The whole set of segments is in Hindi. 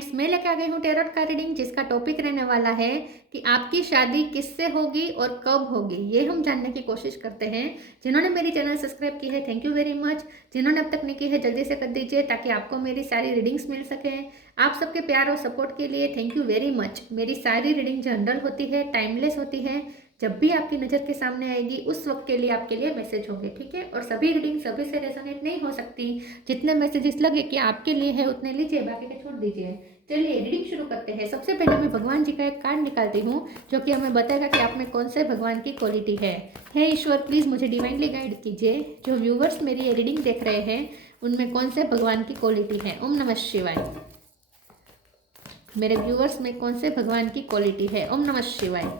फ्रेंड्स, मैं लेके आ गई हूँ टेरोट का रीडिंग, जिसका टॉपिक रहने वाला है कि आपकी शादी किससे होगी और कब होगी। ये हम जानने की कोशिश करते हैं। जिन्होंने मेरी चैनल सब्सक्राइब की है, थैंक यू वेरी मच। जिन्होंने अब तक नहीं की है, जल्दी से कर दीजिए ताकि आपको मेरी सारी रीडिंग्स मिल सकें। आप सबके प्यार और सपोर्ट के लिए थैंक यू वेरी मच। मेरी सारी रीडिंग जनरल होती है, टाइमलेस होती है। जब भी आपकी नज़र के सामने आएगी उस वक्त के लिए आपके लिए मैसेज होंगे, ठीक है। और सभी रीडिंग सभी से रेजोनेट नहीं हो सकती। जितने मैसेजेस लगे कि आपके लिए है उतने लीजिए, बाकी के छोड़ दीजिए। चलिए रीडिंग शुरू करते हैं। सबसे पहले मैं भगवान जी का एक कार्ड निकालती हूँ जो कि हमें बताएगा कि आप में कौन से भगवान की क्वालिटी है। हे ईश्वर, प्लीज़ मुझे डिवाइनली गाइड कीजिए। जो व्यूवर्स मेरी ये रीडिंग देख रहे हैं उनमें कौन से भगवान की क्वालिटी है। ओम नमः शिवाय। मेरे व्यूवर्स में कौन से भगवान की क्वालिटी है। ओम नमः शिवाय।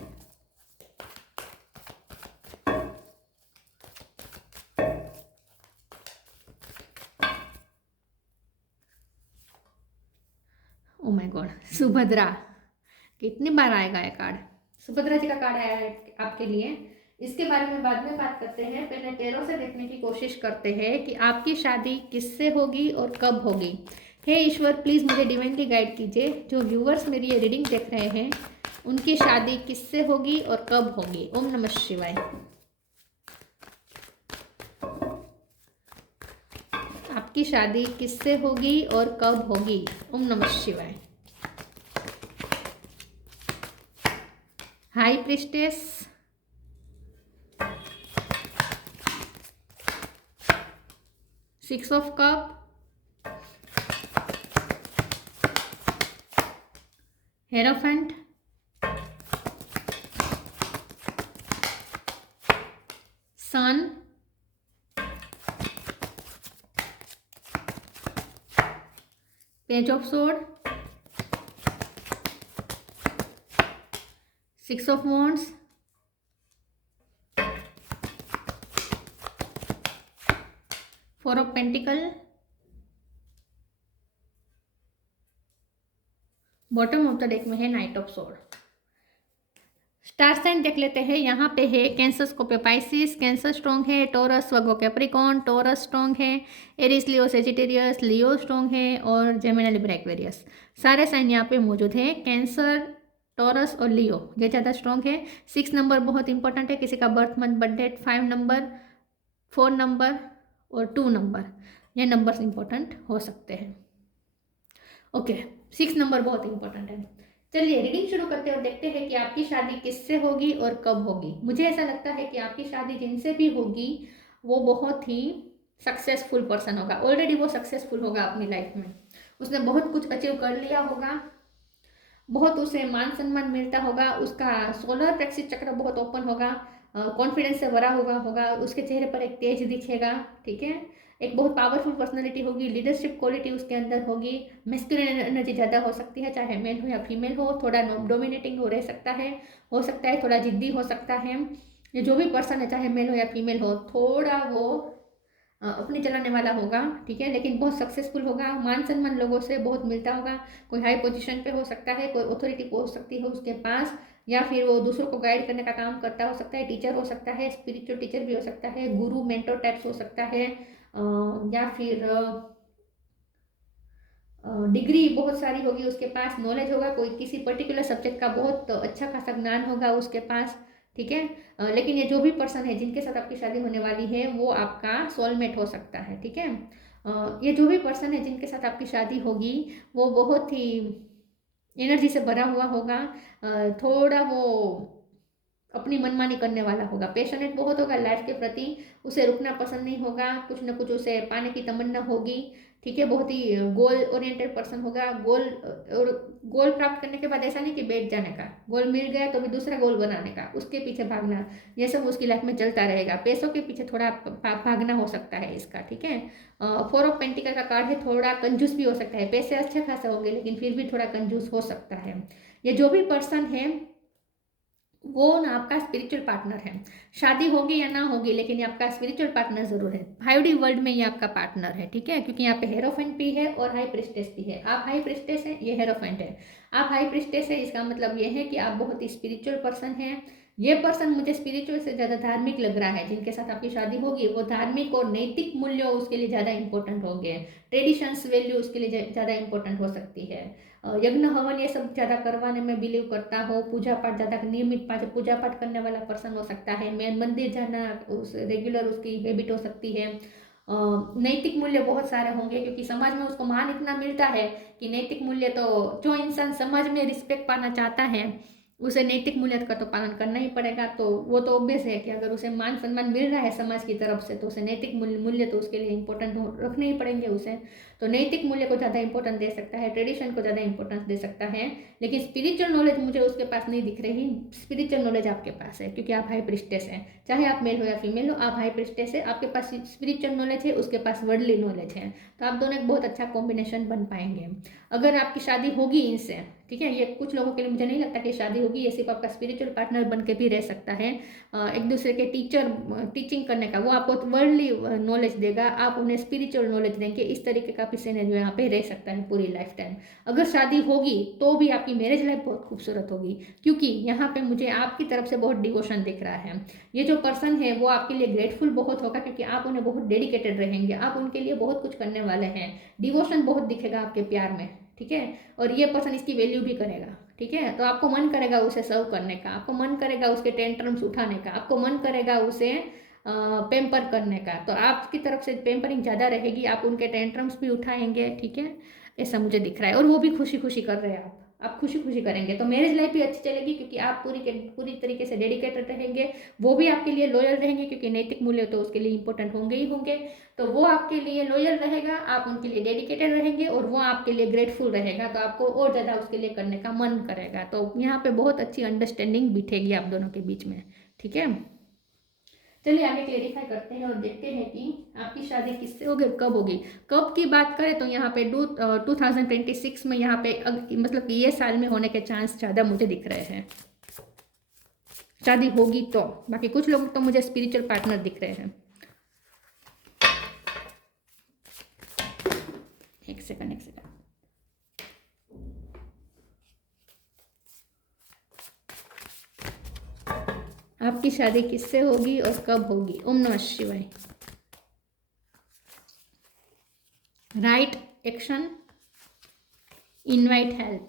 Oh my God, Subhadra. कितनी बार आएगा ये कार्ड। सुभद्रा जी का कार्ड आया है आपके लिए। इसके बारे में बाद में बात करते हैं। पहले टेरो से देखने की कोशिश करते हैं कि आपकी शादी किससे होगी और कब होगी। हे ईश्वर, प्लीज़ मुझे डिवाइनली गाइड कीजिए। जो व्यूवर्स मेरी ये रीडिंग देख रहे हैं उनकी शादी किससे होगी और कब होगी। ओम नमः शिवाय। आपकी शादी किससे होगी और कब होगी। ओम नमः शिवाय। High priestess, six of cup, hierophant, sun, page of sword, six of wands, four of pentacle, bottom of the deck में है knight of sword. Star sign देख लेते हैं। यहाँ पे है Cancer, Scorpio, Pisces. Cancer strong है, Taurus, Virgo, Capricorn, Taurus strong है, Aries, Leo, Sagittarius, Leo strong है और जेमिनी, लिब्रा, एक्वेरियस। सारे साइन यहाँ पे मौजूद हैं। कैंसर, टॉरस और लियो ये ज़्यादा स्ट्रॉन्ग है। 6 नंबर बहुत इंपॉर्टेंट है। किसी का birth month, birth date, 5 number, 4 number और 2 नंबर, ये नंबर्स इंपॉर्टेंट हो सकते हैं। ओके, 6 नंबर बहुत इंपॉर्टेंट है। चलिए रीडिंग शुरू करते हैं और देखते हैं कि आपकी शादी किससे होगी और कब होगी। मुझे ऐसा लगता है कि आपकी शादी जिनसे भी होगी वो बहुत ही सक्सेसफुल पर्सन होगा। ऑलरेडी वो सक्सेसफुल होगा अपनी लाइफ में। उसने बहुत कुछ अचीव कर लिया होगा, बहुत उसे मान सम्मान मिलता होगा, उसका सोलर प्लेक्सिस चक्र बहुत ओपन होगा, कॉन्फिडेंस से भरा होगा, उसके चेहरे पर एक तेज दिखेगा, ठीक है। एक बहुत पावरफुल पर्सनालिटी होगी, लीडरशिप क्वालिटी उसके अंदर होगी। मैस्कुलिन एनर्जी ज़्यादा हो सकती है, चाहे मेल हो या फीमेल हो। थोड़ा डोमिनेटिंग हो रह सकता है थोड़ा जिद्दी हो सकता है। ये जो भी पर्सन है, चाहे मेल हो या फीमेल हो, थोड़ा वो अपनी चलाने वाला होगा, ठीक है। लेकिन बहुत सक्सेसफुल होगा, मान सम्मान लोगों से बहुत मिलता होगा। कोई हाई पोजीशन पे हो सकता है, कोई अथॉरिटी हो सकती है उसके पास, या फिर वो दूसरों को गाइड करने का काम करता हो सकता है। टीचर हो सकता है, स्पिरिचुअल टीचर भी हो सकता है, गुरु मेंटोर टाइप्स हो सकता है, या फिर डिग्री बहुत सारी होगी उसके पास, नॉलेज होगा, कोई किसी पर्टिकुलर सब्जेक्ट का बहुत अच्छा खासा ज्ञान होगा उसके पास, ठीक है। लेकिन ये जो भी पर्सन है जिनके साथ आपकी शादी होने वाली है वो आपका सोलमेट हो सकता है, ठीक है। ये जो भी पर्सन है जिनके साथ आपकी शादी होगी वो बहुत ही एनर्जी से भरा हुआ होगा। थोड़ा वो अपनी मनमानी करने वाला होगा, पैशनेट बहुत होगा लाइफ के प्रति, उसे रुकना पसंद नहीं होगा, कुछ ना कुछ उसे पाने की तमन्ना होगी, ठीक है। बहुत ही गोल ओरिएंटेड पर्सन होगा। गोल और गोल प्राप्त करने के बाद ऐसा नहीं कि बैठ जाने का, गोल मिल गया तो भी दूसरा गोल बनाने का, उसके पीछे भागना, ये सब उसकी लाइफ में चलता रहेगा। पैसों के पीछे थोड़ा भागना हो सकता है इसका, ठीक है। फोर ऑफ पेंटिकल का कार्ड है, थोड़ा कंजूस भी हो सकता है। पैसे अच्छे खासे होंगे लेकिन फिर भी थोड़ा कंजूस हो सकता है। ये जो भी पर्सन है वो ना आपका स्पिरिचुअल पार्टनर है। शादी होगी या ना होगी लेकिन ये आपका स्पिरिचुअल पार्टनर जरूर है। 5D वर्ल्ड में ये आपका पार्टनर है, ठीक है, क्योंकि यहाँ पे हेरोफेंट भी है और हाई प्रिस्टेस भी है। आप हाई प्रिस्टेस है, ये हेरोफेंट है। आप हाई प्रिस्टेस है, इसका मतलब ये है कि आप बहुत ही स्पिरिचुअल पर्सन हैं ये पर्सन मुझे स्पिरिचुअल से ज़्यादा धार्मिक लग रहा है। जिनके साथ आपकी शादी होगी वो धार्मिक और नैतिक मूल्य उसके लिए ज़्यादा इंपॉर्टेंट होंगे। ट्रेडिशंस वैल्यू उसके लिए ज़्यादा इंपॉर्टेंट हो सकती है। यज्ञ हवन ये सब ज़्यादा करवाने में बिलीव करता हो। पूजा पाठ ज़्यादा नियमित पूजा पाठ करने वाला पर्सन हो सकता है। मैं मंदिर जाना उस रेगुलर उसकी हैबिट हो सकती है। नैतिक मूल्य बहुत सारे होंगे क्योंकि समाज में उसको मान इतना मिलता है कि नैतिक मूल्य तो जो इंसान समाज में रिस्पेक्ट पाना चाहता है उसे नैतिक मूल्य का तो पालन करना ही पड़ेगा। तो वो तो ऑब्वियस है कि अगर उसे मान सम्मान मिल रहा है समाज की तरफ से तो उसे नैतिक मूल्य तो उसके लिए इंपॉर्टेंट रखने ही पड़ेंगे उसे। तो नैतिक मूल्य को ज़्यादा इंपॉर्टेंस दे सकता है, ट्रेडिशन को ज़्यादा इंपॉर्टेंस दे सकता है। लेकिन स्पिरिचुअल नॉलेज मुझे उसके पास नहीं दिख रही। स्पिरिचुअल नॉलेज आपके पास है क्योंकि आप हाई प्रिस्टेस हैं। चाहे आप मेल हो या फीमेल हो, आप हाई प्रिस्टेस है, आपके पास स्पिरिचुअल नॉलेज है, उसके पास वर्ल्डली नॉलेज है। तो आप दोनों एक बहुत अच्छा कॉम्बिनेशन बन पाएंगे अगर आपकी शादी होगी इनसे। ठीक है, ये कुछ लोगों के लिए मुझे नहीं लगता कि शादी होगी। ये सिर्फ आपका स्पिरिचुअल पार्टनर बन के भी रह सकता है। एक दूसरे के टीचिंग करने का, वो आपको वर्ल्डली नॉलेज देगा, आप उन्हें स्पिरिचुअल नॉलेज देंगे। इस तरीके का भी सिनेरियो यहाँ पे रह सकता है पूरी लाइफ टाइम। अगर शादी होगी तो भी आपकी मैरिज लाइफ बहुत खूबसूरत होगी क्योंकि यहाँ पे मुझे आपकी तरफ से बहुत डिवोशन दिख रहा है। ये जो पर्सन है वो आपके लिए ग्रेटफुल बहुत होगा क्योंकि आप उन्हें बहुत डेडिकेटेड रहेंगे, आप उनके लिए बहुत कुछ करने वाले हैं। डिवोशन बहुत दिखेगा आपके प्यार में। ठीक है, और ये पर्सन इसकी वैल्यू भी करेगा। ठीक है, तो आपको मन करेगा उसे सर्व करने का, आपको मन करेगा उसके टेंट्रम्स उठाने का, आपको मन करेगा उसे पेम्पर करने का। तो आपकी तरफ से पेम्परिंग ज़्यादा रहेगी, आप उनके टेंट्रम्स भी उठाएंगे। ठीक है, ऐसा मुझे दिख रहा है और वो भी खुशी खुशी कर रहे हैं। आप खुशी खुशी करेंगे तो मैरिज लाइफ भी अच्छी चलेगी क्योंकि आप पूरी तरीके से डेडिकेटेड रहेंगे। वो भी आपके लिए लॉयल रहेंगे क्योंकि नैतिक मूल्य तो उसके लिए इंपॉर्टेंट होंगे ही होंगे। तो वो आपके लिए लॉयल रहेगा, आप उनके लिए डेडिकेटेड रहेंगे और वो आपके लिए ग्रेटफुल रहेगा। तो आपको और ज़्यादा उसके लिए करने का मन करेगा। तो यहाँ पे बहुत अच्छी अंडरस्टैंडिंग बिठेगी आप दोनों के बीच में। ठीक है, चलिए आगे क्लेरिफाई करते हैं और देखते हैं कि आपकी शादी किससे होगी, कब होगी। कब की बात करें तो यहाँ पे 2026 में यहाँ पे मतलब कि ये साल में होने के चांस ज़्यादा मुझे दिख रहे हैं शादी होगी तो। बाकी कुछ लोग तो मुझे स्पिरिचुअल पार्टनर दिख रहे हैं। एक सेकंड आपकी शादी किससे होगी और कब होगी। ओम नमः शिवाय। Right action, invite help.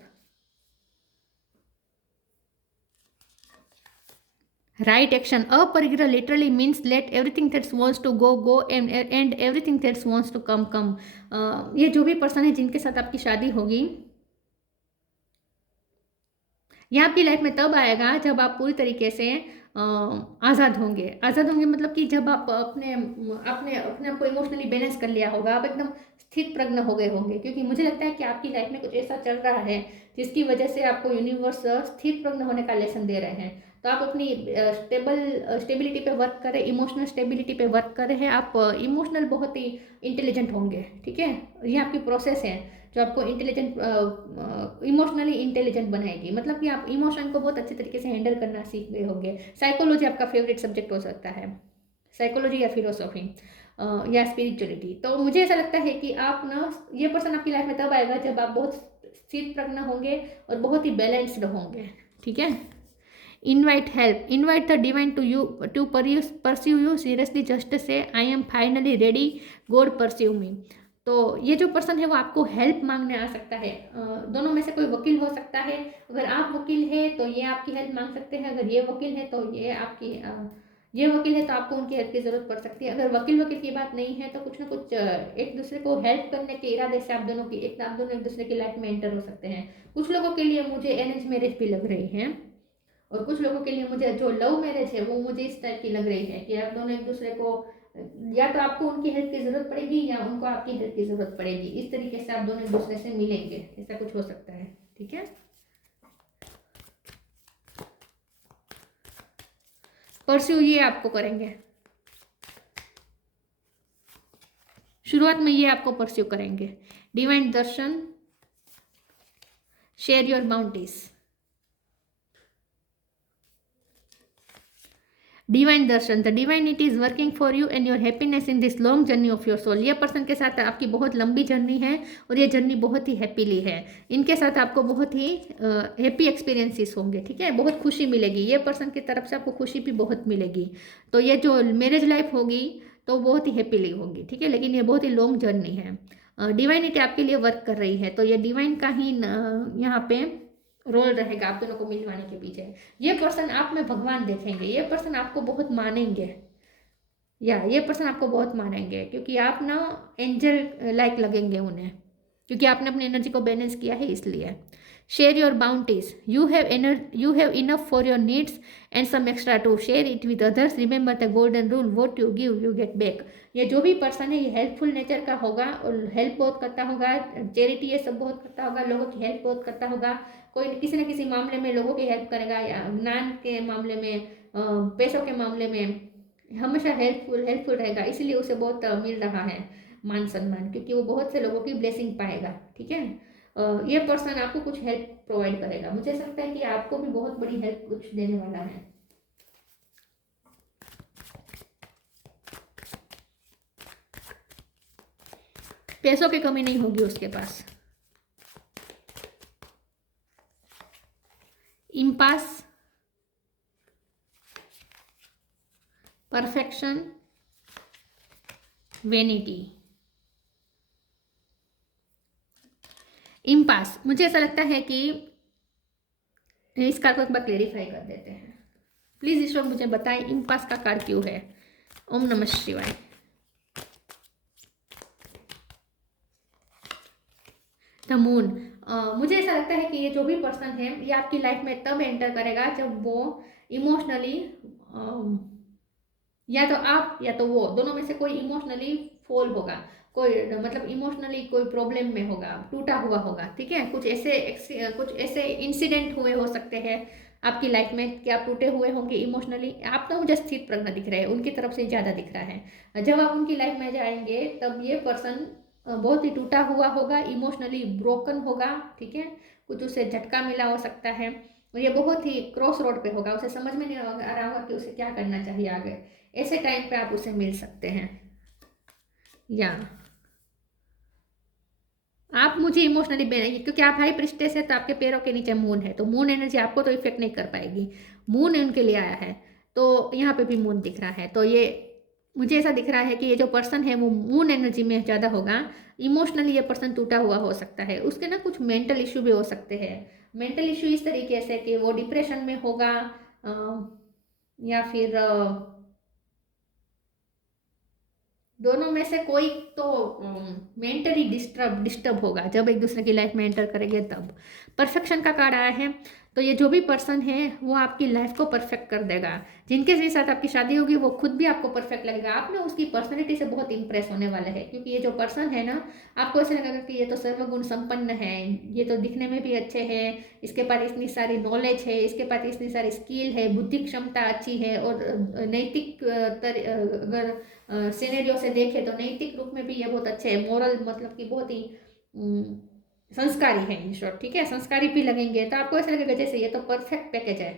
Right action, aparigraha literally means let everything that's wants to go and everything that's wants to come. ये जो भी पर्सन है जिनके साथ आपकी शादी होगी, ये आपकी लाइफ में तब आएगा जब आप पूरी तरीके से आज़ाद होंगे। आज़ाद होंगे मतलब कि जब आप अपने अपने अपने आप को इमोशनली बैलेंस कर लिया होगा, आप एकदम स्थित प्रज्ञ हो गए होंगे। क्योंकि मुझे लगता है कि आपकी लाइफ में कुछ ऐसा चल रहा है जिसकी वजह से आपको यूनिवर्स स्थित प्रज्ञ होने का लेसन दे रहे हैं। तो आप अपनी स्टेबिलिटी पे वर्क करें, इमोशनल स्टेबिलिटी पे वर्क कर रहे हैं। आप इमोशनल बहुत ही इंटेलिजेंट होंगे। ठीक है, ये आपकी प्रोसेस है जो आपको इमोशनली इंटेलिजेंट बनाएगी। मतलब कि आप इमोशन को बहुत अच्छे तरीके से हैंडल करना सीख गए होंगे। साइकोलॉजी आपका फेवरेट सब्जेक्ट हो सकता है, साइकोलॉजी या फिलोसॉफी या स्पिरिचुअलिटी। तो मुझे ऐसा लगता है कि आप ना, ये पर्सन आपकी लाइफ में तब आएगा जब आप बहुत स्थित प्रज्ञ होंगे और बहुत ही बैलेंस्ड होंगे। ठीक है, invite help, invite the divine to you to pursue you seriously, just say I am finally ready, God pursue me. तो ये जो पर्सन है वो आपको हेल्प मांगने आ सकता है। दोनों में से कोई वकील हो सकता है। अगर आप वकील है तो ये आपकी हेल्प मांग सकते हैं, अगर ये वकील है तो ये वकील है तो आपको उनकी हेल्प की ज़रूरत पड़ सकती है। अगर वकील की बात नहीं है तो कुछ ना कुछ एक दूसरे को हेल्प करने के इरादे से आप दोनों एक दूसरे की लाइफ में एंटर हो सकते हैं। कुछ लोगों के लिए मुझे अरेंज मैरिज भी लग रही है और कुछ लोगों के लिए मुझे जो लव मैरिज है वो मुझे इस टाइप की लग रही है कि आप दोनों एक दूसरे को, या तो आपको उनकी हेल्प की ज़रूरत पड़ेगी या उनको आपकी हेल्प की ज़रूरत पड़ेगी। इस तरीके से आप दोनों एक दूसरे से मिलेंगे, ऐसा कुछ हो सकता है। ठीक है, परस्यू ये आपको करेंगे, शुरुआत में ये आपको परस्यू करेंगे। Divine darshan, share your boundaries. Divine darshan, the divinity is working for you and your happiness in this long journey of your soul. ये पर्सन के साथ आपकी बहुत लंबी जर्नी है और ये जर्नी बहुत ही हैप्पीली है। इनके साथ आपको बहुत ही हैप्पी एक्सपीरियंसेस होंगे, ठीक है, बहुत खुशी मिलेगी। ये पर्सन की तरफ से आपको खुशी भी बहुत मिलेगी। तो ये जो मैरिज लाइफ होगी तो बहुत ही हैप्पीली होगी, ठीक है, लेकिन ये बहुत ही लॉन्ग जर्नी है। डिवाइनिटी आपके लिए वर्क कर रही है, तो ये डिवाइन का ही यहाँ पे रोल रहेगा आप दोनों को मिलवाने के पीछे। ये पर्सन आप में भगवान देखेंगे, ये पर्सन आपको बहुत मानेंगे, या ये पर्सन आपको बहुत मानेंगे क्योंकि आप ना एंजल लाइक लगेंगे उन्हें, क्योंकि आपने अपनी एनर्जी को बैलेंस किया है इसलिए। Share your bounties, you have enough for your needs and some extra to share it with others. Remember the golden rule, what you give you get back. ये जो भी पर्सन है ये हेल्पफुल नेचर का होगा और हेल्प बहुत करता होगा, चैरिटी ये सब बहुत करता होगा, लोगों की हेल्प बहुत करता होगा, कोई किसी न किसी मामले में लोगों की हेल्प करेगा, या ज्ञान के मामले में, पैसों के मामले में हमेशा हेल्पफुल रहेगा, इसीलिए उसे बहुत मिल रहा है मान सम्मान, क्योंकि वो बहुत से लोगों की ब्लेसिंग पाएगा, ठीक है। ये पर्सन आपको कुछ हेल्प प्रोवाइड करेगा, मुझे ऐसा लगता है कि आपको भी बहुत बड़ी हेल्प कुछ देने वाला है। पैसों की कमी नहीं होगी उसके पास। Impasse, perfection, vanity, impasse. मुझे ऐसा लगता है कि इस कार्ड को एक बार क्लेरिफाई कर देते हैं प्लीज ईश्वर, मुझे बताएं इम्पास का कार्ड क्यों है। ओम नमः शिवाय। द मून, मुझे ऐसा लगता है कि ये जो भी पर्सन है ये आपकी लाइफ में तब एंटर करेगा जब वो इमोशनली, या तो आप या तो वो दोनों में से कोई इमोशनली फॉल होगा, कोई मतलब इमोशनली कोई प्रॉब्लम में होगा, टूटा हुआ होगा, ठीक है। कुछ ऐसे इंसिडेंट हुए हो सकते हैं आपकी लाइफ में कि आप टूटे हुए होंगे इमोशनली। आप तो मुझे स्थित प्रज्ञ दिख रहे हैं, उनकी तरफ से ज़्यादा दिख रहा है। जब आप उनकी लाइफ में जाएंगे तब ये पर्सन बहुत ही टूटा हुआ होगा, इमोशनली ब्रोकन होगा, ठीक है, कुछ उसे झटका मिला हो सकता है और ये बहुत ही क्रॉस रोड पे होगा, उसे समझ में नहीं आ रहा होगा कि उसे क्या करना चाहिए आगे। ऐसे टाइम पे आप उसे मिल सकते हैं, या आप मुझे इमोशनली बनाइए, क्योंकि आप हाई प्रिस्टेस है तो आपके पैरों के नीचे मून है, तो मून एनर्जी आपको तो इफेक्ट नहीं कर पाएगी, मून उनके लिए आया है, तो यहाँ पे भी मून दिख रहा है। तो ये मुझे ऐसा दिख रहा है कि ये जो पर्सन है वो मून एनर्जी में ज़्यादा होगा। इमोशनली ये पर्सन टूटा हुआ हो सकता है, उसके ना कुछ मेंटल इश्यू भी हो सकते हैं। मेंटल इश्यू इस तरीके से कि वो डिप्रेशन में होगा, या फिर दोनों में से कोई तो मेंटली डिस्टर्ब होगा जब एक दूसरे की लाइफ में एंटर करेंगे तब। परफेक्शन का कार्ड आया है, तो ये जो भी पर्सन है वो आपकी लाइफ को परफेक्ट कर देगा। जिनके भी साथ आपकी शादी होगी वो खुद भी आपको परफेक्ट लगेगा, आप ना उसकी पर्सनैलिटी से बहुत इंप्रेस होने वाले हैं, क्योंकि ये जो पर्सन है ना आपको ऐसा लगेगा कि ये तो सर्वगुण संपन्न है, ये तो दिखने में भी अच्छे हैं, इसके पास इतनी सारी नॉलेज है, इसके पास इतनी सारी स्किल है, बुद्धि क्षमता अच्छी है, और नैतिक अगर सिनेरियो से देखे तो नैतिक रूप में भी ये बहुत अच्छे है, मोरल मतलब कि बहुत ही संस्कारी है इन शॉर्ट, ठीक है, संस्कारी भी लगेंगे। तो आपको ऐसा लगेगा जैसे ये तो परफेक्ट पैकेज है,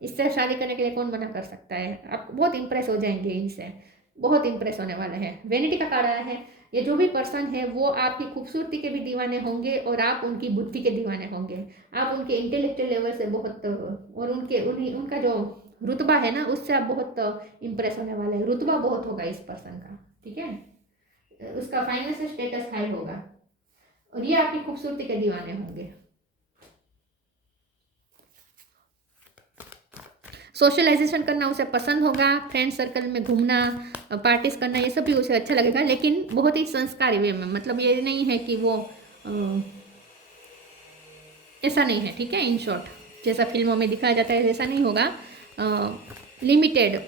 इससे शादी करने के लिए कौन मना कर सकता है। आप बहुत इंप्रेस हो जाएंगे इनसे, बहुत इंप्रेस होने वाले हैं। वेनिटी का कार्ड आया है, ये जो भी पर्सन है वो आपकी खूबसूरती के भी दीवाने होंगे और आप उनकी बुद्धि के दीवाने होंगे, आप उनके इंटेलेक्चुअल लेवल से बहुत, और उनका जो रुतबा है ना उससे आप बहुत इंप्रेस होने वाले हैं। रुतबा बहुत होगा इस पर्सन का, ठीक है, उसका फाइनेंशियल स्टेटस हाई होगा और ये आपकी खूबसूरती के दीवाने होंगे। सोशलाइजेशन करना उसे पसंद होगा, फ्रेंड सर्कल में घूमना, पार्टीज करना, ये सब भी उसे अच्छा लगेगा, लेकिन बहुत ही संस्कारी वे में, मतलब ये नहीं है कि वो ऐसा नहीं है, ठीक है, इन शॉर्ट जैसा फिल्मों में दिखाया जाता है ऐसा नहीं होगा। लिमिटेड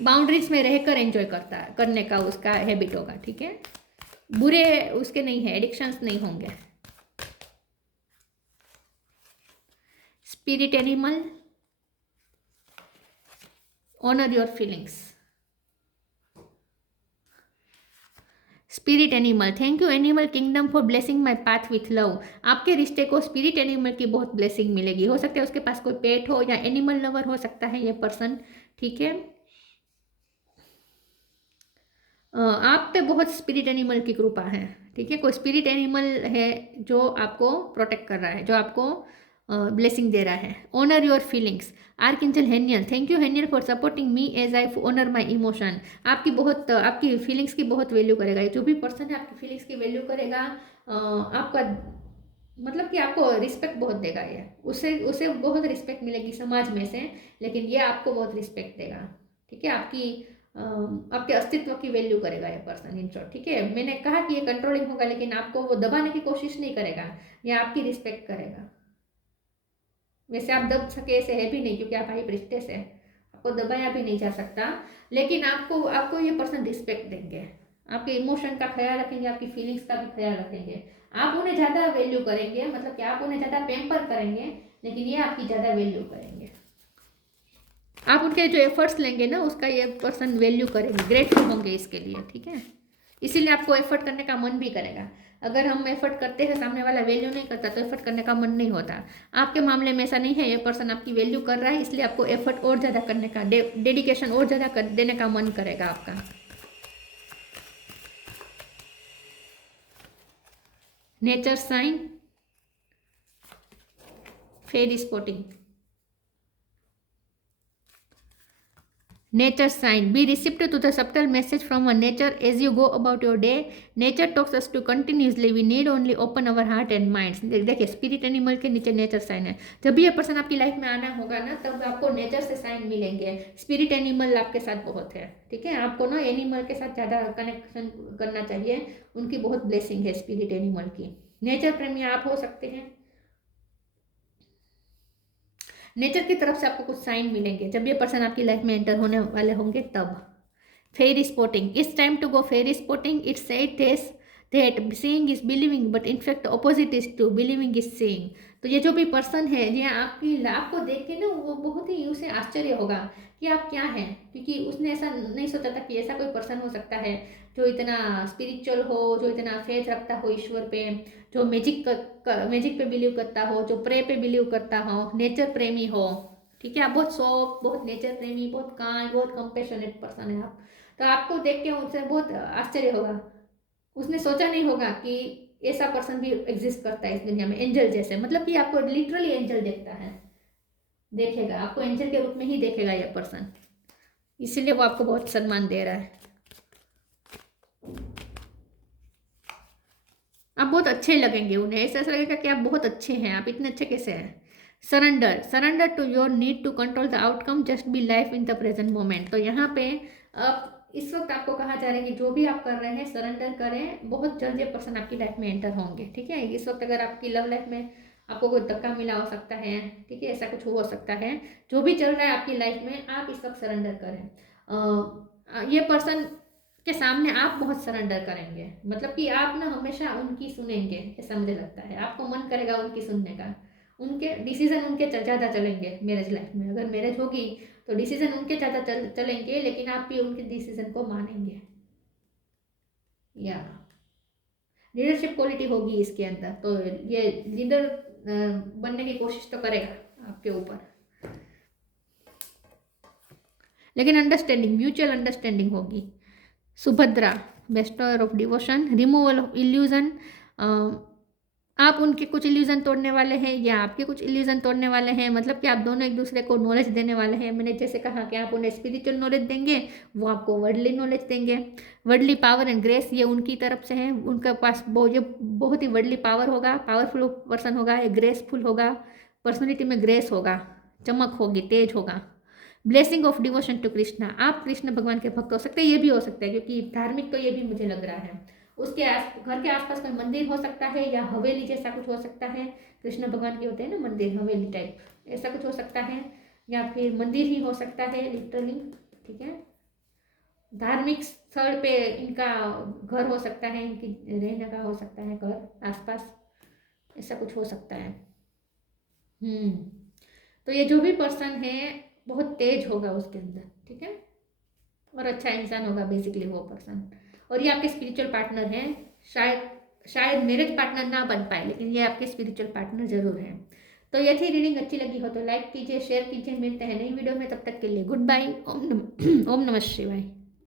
बाउंड्रीज में रहकर एंजॉय करने का उसका हैबिट होगा, ठीक है, बुरे उसके नहीं है, एडिक्शंस नहीं होंगे। Spirit animal, honour your feelings. Spirit animal, thank you animal kingdom for blessing my path with love. आपके रिश्ते को स्पिरिट एनिमल की बहुत ब्लेसिंग मिलेगी, हो सकता है उसके पास कोई पेट हो या एनिमल लवर हो सकता है ये पर्सन, ठीक है। आप पे बहुत स्पिरिट एनिमल की कृपा है, ठीक है। कोई स्पिरिट एनिमल है जो आपको प्रोटेक्ट कर रहा है, जो आपको ब्लेसिंग दे रहा है। Honour your feelings, archangel Haniel, thank you Haniel for supporting me as I honour my emotion. आपकी फीलिंग्स की बहुत वैल्यू करेगा, जो भी पर्सन है आपकी फीलिंग्स की वैल्यू करेगा। आपका मतलब कि आपको रिस्पेक्ट बहुत देगा ये, उसे उसे बहुत रिस्पेक्ट मिलेगी समाज में से, लेकिन ये आपको बहुत रिस्पेक्ट देगा, ठीक है। आपके अस्तित्व की वैल्यू करेगा ये पर्सन, इन शॉर्ट, ठीक है। मैंने कहा कि ये कंट्रोलिंग होगा, लेकिन आपको वो दबाने की कोशिश नहीं करेगा, ये आपकी रिस्पेक्ट करेगा। वैसे आप दब सके ऐसे है भी नहीं, क्योंकि आप हाई प्रीस्टेस है, आपको दबाया भी नहीं जा सकता, लेकिन आपको आपको ये पर्सन रिस्पेक्ट देंगे, आपके इमोशन का ख्याल रखेंगे, आपकी फीलिंग्स का भी ख्याल रखेंगे। आप उन्हें ज़्यादा वैल्यू करेंगे, मतलब कि आप उन्हें ज़्यादा पैम्पर करेंगे, लेकिन ये आपकी ज़्यादा वैल्यू करेंगे। आप उनके जो एफर्ट्स लेंगे ना, उसका ये पर्सन वैल्यू करेंगे, ग्रेटफुल होंगे इसके लिए, ठीक है। इसीलिए आपको एफर्ट करने का मन भी करेगा। अगर हम एफर्ट करते हैं, सामने वाला वैल्यू नहीं करता, तो एफर्ट करने का मन नहीं होता। आपके मामले में ऐसा नहीं है, ये पर्सन आपकी वैल्यू कर रहा है, इसलिए आपको एफर्ट और ज़्यादा करने का, डेडिकेशन और ज़्यादा देने का मन करेगा आपका। Nature sign, fairy spotting. Nature sign, be receptive to the subtle message from a nature as you go about your day. Nature talks us to continuously, we need only open our heart and minds. देखिए स्पिरिट एनिमल के नीचे नेचर साइन है। जब भी ये पर्सन आपकी लाइफ में आना होगा ना, तब आपको नेचर से साइन मिलेंगे। स्पिरिट एनिमल आपके साथ बहुत है, ठीक है। आपको ना एनिमल के साथ ज़्यादा कनेक्शन करना चाहिए, उनकी बहुत ब्लेसिंग है स्पिरिट एनिमल की। नेचर प्रेमी आप हो सकते हैं, नेचर की तरफ से आपको कुछ साइन मिलेंगे जब ये पर्सन आपकी लाइफ में एंटर होने वाले होंगे तब। Fairy spotting, it's time to go fairy spotting. It's said that seeing is believing, but in fact opposite is true, believing is seeing. तो ये जो भी पर्सन है, ये आपको देख के ना वो बहुत ही उसे आश्चर्य होगा कि आप क्या हैं, क्योंकि उसने ऐसा नहीं सोचा था कि ऐसा कोई पर्सन हो सकता है जो इतना स्पिरिचुअल हो, जो इतना फेथ रखता हो ईश्वर पे, जो मैजिक पे बिलीव करता हो, जो प्रे पे बिलीव करता हो, नेचर प्रेमी हो, ठीक है। आप बहुत सॉफ्ट, बहुत नेचर प्रेमी, बहुत काइंड, बहुत कंपैशनेट पर्सन है आप। तो आपको देख के उनसे बहुत आश्चर्य होगा। उसने सोचा नहीं होगा कि ऐसा पर्सन भी एग्जिस्ट करता है इस दुनिया में, एंजल जैसे, मतलब कि आपको लिटरली एंजल देखता है, देखेगा आपको एंजल के रूप में ही देखेगा ये पर्सन, इसीलिए वो आपको बहुत सम्मान दे रहा है। आप बहुत अच्छे लगेंगे उन्हें, ऐसा लगेगा कि आप बहुत अच्छे हैं, आप इतने अच्छे कैसे हैं। Surrender to your need to control the outcome, just be life in the present moment. तो यहाँ पे अब इस वक्त आपको कहा जा रहा है कि जो भी आप कर रहे हैं सरेंडर करें, बहुत जल्द ये पर्सन आपकी लाइफ में एंटर होंगे, ठीक है। इस वक्त अगर आपकी लव लाइफ में आपको कोई धक्का मिला हो सकता है, ठीक है, ऐसा कुछ हो सकता है, जो भी चल रहा है आपकी लाइफ में, आप इस वक्त सरेंडर करें। ये पर्सन के सामने आप बहुत सरेंडर करेंगे, मतलब कि आप ना हमेशा उनकी सुनेंगे, ऐसा मुझे लगता है। आपको मन करेगा उनकी सुनने का, उनके डिसीजन उनके ज़्यादा चलेंगे मैरिज लाइफ में। अगर मैरिज होगी तो डिसीजन उनके ज़्यादा चलेंगे, लेकिन आप भी उनके डिसीजन को मानेंगे, या लीडरशिप क्वालिटी होगी इसके अंदर। तो ये लीडर बनने की कोशिश तो करेगा आपके ऊपर, लेकिन अंडरस्टैंडिंग, म्यूचुअल अंडरस्टैंडिंग होगी। Subhadra, bestower of devotion, removal of illusion. आप उनके कुछ इल्यूजन तोड़ने वाले हैं या आपके कुछ इल्यूजन तोड़ने वाले हैं, मतलब कि आप दोनों एक दूसरे को नॉलेज देने वाले हैं। मैंने जैसे कहा कि आप उन्हें स्पिरिचुअल नॉलेज देंगे, वो आपको वर्डली नॉलेज देंगे। वर्डली पावर एंड ग्रेस ये उनकी तरफ से है, उनके पास ये बहुत ही वर्डली पावर होगा, पावरफुल पर्सन होगा, ये ग्रेसफुल होगा, पर्सनैलिटी में ग्रेस होगा, चमक होगी, तेज होगा। Blessing of devotion to Krishna, आप कृष्ण भगवान के भक्त हो सकते हैं, ये भी हो सकता है, क्योंकि धार्मिक तो ये भी मुझे लग रहा है। उसके घर के आसपास कोई मंदिर हो सकता है, या हवेली जैसा कुछ हो सकता है। कृष्ण भगवान के होते हैं ना मंदिर, हवेली टाइप, ऐसा कुछ हो सकता है, या फिर मंदिर ही हो सकता है लिटरली, ठीक है। धार्मिक स्थल पे इनका घर हो सकता है, इनकी रहने का हो सकता है घर आसपास, ऐसा कुछ हो सकता है। तो ये जो भी पर्सन है बहुत तेज होगा उसके अंदर, ठीक है, और अच्छा इंसान होगा बेसिकली वो पर्सन। और ये आपके स्पिरिचुअल पार्टनर हैं, शायद मैरिज पार्टनर ना बन पाए, लेकिन ये आपके स्पिरिचुअल पार्टनर जरूर हैं। तो ये थी रीडिंग, अच्छी लगी हो तो लाइक कीजिए, शेयर कीजिए। मिलते हैं नई वीडियो में, तब तक के लिए गुड बाय। ओम नमः शिवाय।